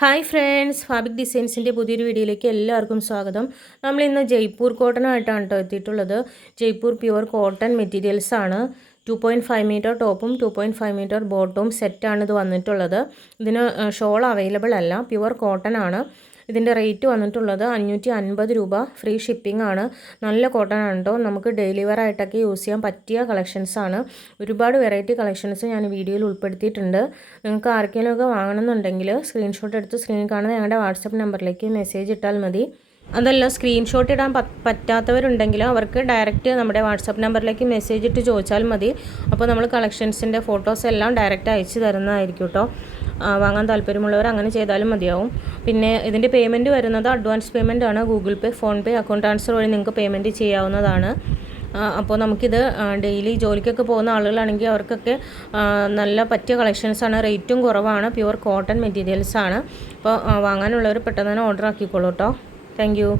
Hi friends, fabric ഡിസൈൻസിൻ്റെ പുതിയൊരു വീഡിയോയിലേക്ക് എല്ലാവർക്കും സ്വാഗതം. നമ്മൾ ഇന്ന് ജയ്പൂർ കോട്ടൺ ആയിട്ടാണ് കേട്ടോ എത്തിയിട്ടുള്ളത്. ജയ്പൂർ പ്യുവർ കോട്ടൺ മെറ്റീരിയൽസ് ആണ്. 2.5 മീറ്റർ ടോപ്പും 2.5 മീറ്റർ ബോട്ടവും സെറ്റാണ് ഇത് വന്നിട്ടുള്ളത്. ഇതിന് ഷോൾ അവൈലബിൾ അല്ല, പ്യുവർ കോട്ടൺ ആണ്. ഇതിൻ്റെ റേറ്റ് വന്നിട്ടുള്ളത് 550 രൂപ. ഫ്രീ ഷിപ്പിംഗ് ആണ്. നല്ല കോട്ടൺ ആണ് കേട്ടോ. നമുക്ക് ഡെയിലി വെയർ ആയിട്ടൊക്കെ യൂസ് ചെയ്യാൻ പറ്റിയ കളക്ഷൻസ് ആണ്. ഒരുപാട് വെറൈറ്റി കളക്ഷൻസ് ഞാൻ വീഡിയോയിൽ ഉൾപ്പെടുത്തിയിട്ടുണ്ട്. നിങ്ങൾക്ക് ആർക്കെങ്കിലുമൊക്കെ വാങ്ങണമെന്നുണ്ടെങ്കിൽ സ്ക്രീൻഷോട്ട് എടുത്ത് സ്ക്രീനിൽ കാണുന്ന ഞങ്ങളുടെ വാട്സപ്പ് നമ്പറിലേക്ക് മെസ്സേജ് ഇട്ടാൽ മതി. അതല്ല, സ്ക്രീൻഷോട്ട് ഇടാൻ പറ്റാത്തവരുണ്ടെങ്കിൽ അവർക്ക് ഡയറക്റ്റ് നമ്മുടെ വാട്സപ്പ് നമ്പറിലേക്ക് മെസ്സേജ് ഇട്ട് ചോദിച്ചാൽ മതി. അപ്പോൾ നമ്മൾ കളക്ഷൻസിൻ്റെ ഫോട്ടോസ് എല്ലാം ഡയറക്റ്റ് അയച്ചു തരുന്നതായിരിക്കും കേട്ടോ. വാങ്ങാൻ താല്പര്യമുള്ളവർ അങ്ങനെ ചെയ്താലും മതിയാവും. പിന്നെ ഇതിൻ്റെ പേയ്മെൻറ്റ് വരുന്നത് അഡ്വാൻസ് പേയ്മെൻ്റ് ആണ്. ഗൂഗിൾ പേ, ഫോൺ പേ, അക്കൗണ്ട് ട്രാൻസ്ഫർ വഴി നിങ്ങൾക്ക് പേയ്മെൻറ്റ് ചെയ്യാവുന്നതാണ്. അപ്പോൾ നമുക്കിത് ഡെയിലി ജോലിക്കൊക്കെ പോകുന്ന ആളുകളാണെങ്കിൽ അവർക്കൊക്കെ നല്ല പറ്റിയ കളക്ഷൻസാണ്. റേറ്റും കുറവാണ്. പ്യുവർ കോട്ടൺ മെറ്റീരിയൽസാണ്. അപ്പോൾ വാങ്ങാനുള്ളവർ പെട്ടെന്ന് തന്നെ ഓർഡർ ആക്കിക്കോളൂ കേട്ടോ. Thank U.